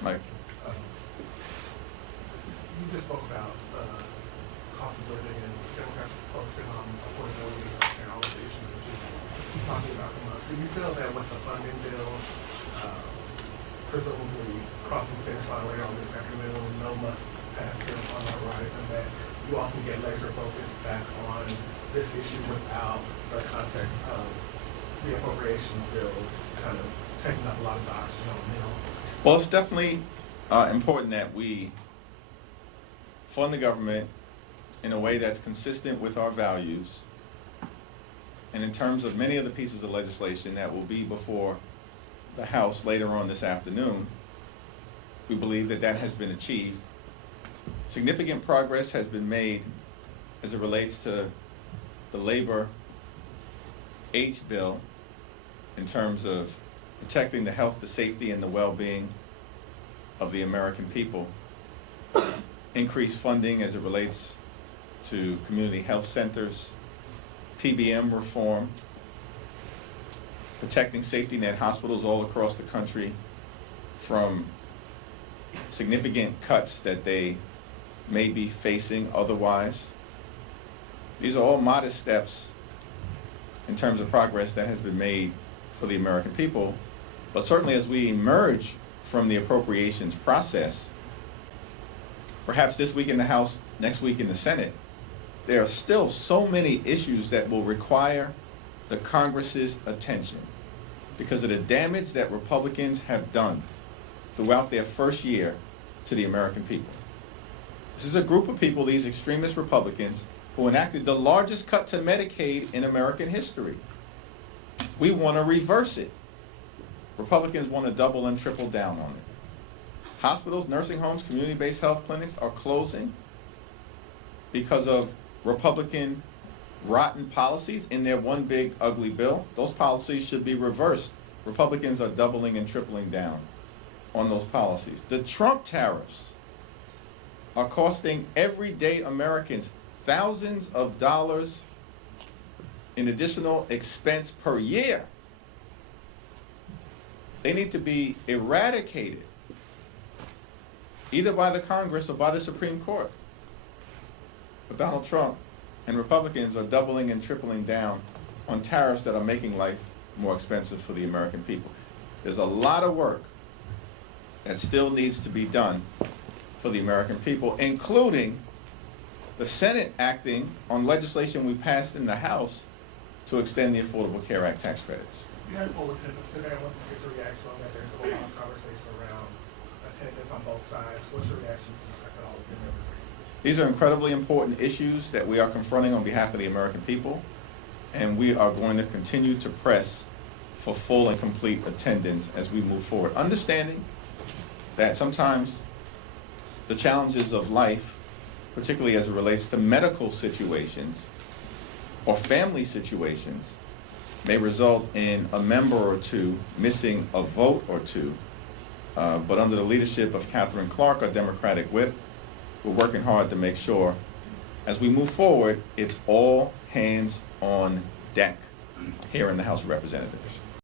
Mike. You just spoke about cost of living and Democrats focusing on affordability and all of the issues that you're talking about from us. Do you feel that with the funding bill presumably crossing the finish line later on this afternoon, no must pass bill on the horizon, that you all can get laser focused back on this issue without the context of the appropriations bills kind of taking up a lot of the oxygen on the Hill? Well, it's definitely important that we fund the government in a way that's consistent with our values. And in terms of many of the pieces of legislation that will be before the House later on this afternoon, we believe that that has been achieved. Significant progress has been made as it relates to the labor H bill in terms of protecting the health, the safety, and the well-being of the American people. Increased funding as it relates to community health centers, PBM reform, protecting safety net hospitals all across the country from significant cuts that they may be facing otherwise. These are all modest steps in terms of progress that has been made for the American people. But certainly as we emerge from the appropriations process, perhaps this week in the House, next week in the Senate, there are still so many issues that will require the Congress's attention because of the damage that Republicans have done throughout their first year to the American people. This is a group of people, these extremist Republicans, who enacted the largest cut to Medicaid in American history. We want to reverse it. Republicans want to double and triple down on it. Hospitals, nursing homes, community-based health clinics are closing because of Republican rotten policies in their one big ugly bill. Those policies should be reversed. Republicans are doubling and tripling down on those policies. The Trump tariffs are costing everyday Americans thousands of dollars in additional expense per year. They need to be eradicated, either by the Congress or by the Supreme Court. But Donald Trump and Republicans are doubling and tripling down on tariffs that are making life more expensive for the American people. There's a lot of work that still needs to be done for the American people, including the Senate acting on legislation we passed in the House to extend the Affordable Care Act tax credits. You had full attendance today. I want to get your reaction on that. There's a lot of conversation around attendance on both sides. What's your reaction to the fact that all of them are free? These are incredibly important issues that we are confronting on behalf of the American people, and we are going to continue to press for full and complete attendance as we move forward, understanding that sometimes the challenges of life, particularly as it relates to medical situations or family situations, may result in a member or two missing a vote or two. But under the leadership of Catherine Clark, our Democratic whip, we're working hard to make sure as we move forward, it's all hands on deck here in the House of Representatives.